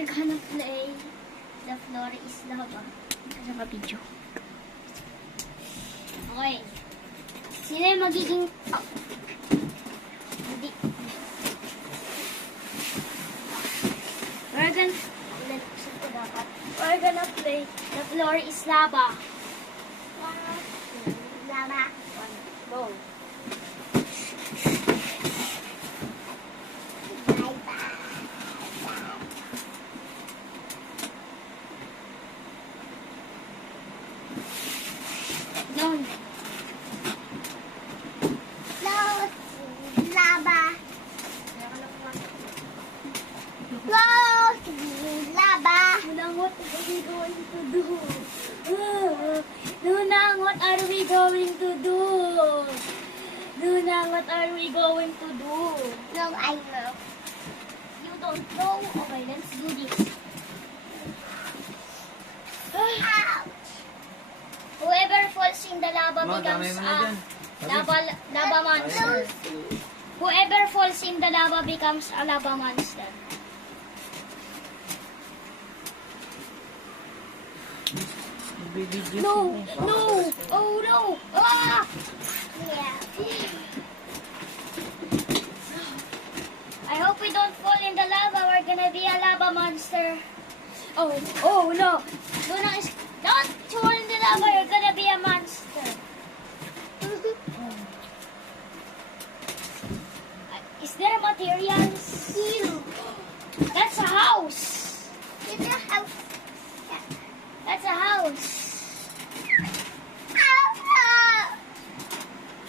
We're gonna play The Floor is Lava. Kasi ka-video. Okay. Sino yung magiging... Oh. Hindi. We're gonna play The Floor is Lava. Lava. Go. No. Lava. Lava. What are we going to do? Nunang, what are we going to do? Nunang, what are we going to do? No, I know. You don't know? Okay, let's do this. Ouch! Whoever falls in the lava becomes lava monster. Whoever falls in the lava becomes a lava monster. No, no, oh no, ah! Yeah. I hope we don't fall in the lava. We're gonna be a lava monster. Oh, oh no, don't fall in the lava. You're gonna be a monster. Is there materials? That's a house. It's a house. That's a house.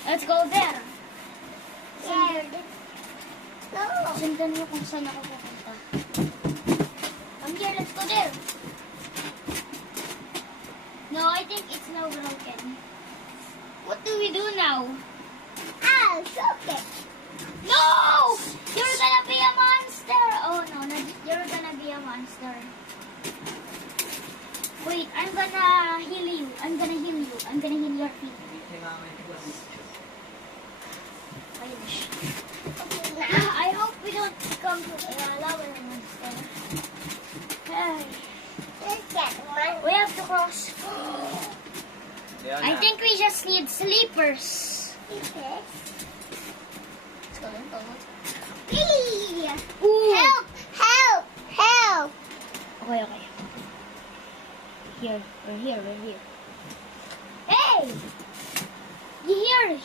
Let's go there. No. Sundan mo kung saan ako pupunta. Come here, let's go there. No, I think it's now broken. What do we do now? Okay. No! You're gonna be a monster! Oh no, you're gonna be a monster. Wait, I'm gonna heal you. I'm gonna heal you. I'm gonna heal your feet. I hope we don't come to a lava monster. Hey. We have to cross. I think we just need sleepers. Let's go. Ooh. Help! Okay. We're here. Hey! Here.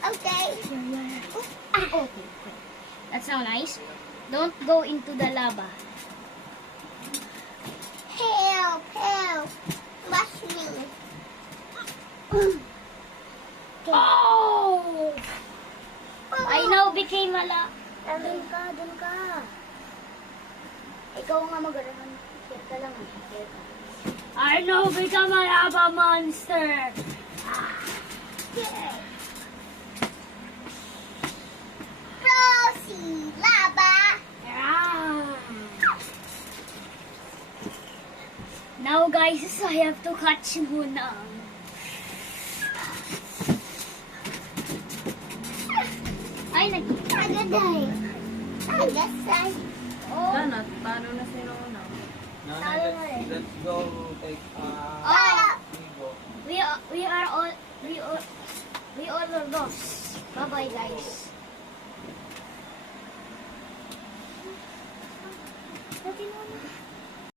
Okay. Here. Okay. That's so nice. Don't go into the lava. Help! Wash me. Oh! I now became a lava. Doon ka. Ikaw nga mag-arahan. Here ka lang. I now become a lava monster. Yeah. Rosie, lava. Now guys, I have to catch muna. Ay, nag-agaday. Agasay. Oh. Paano na sino na? Let's go take we all lost. Bye bye guys.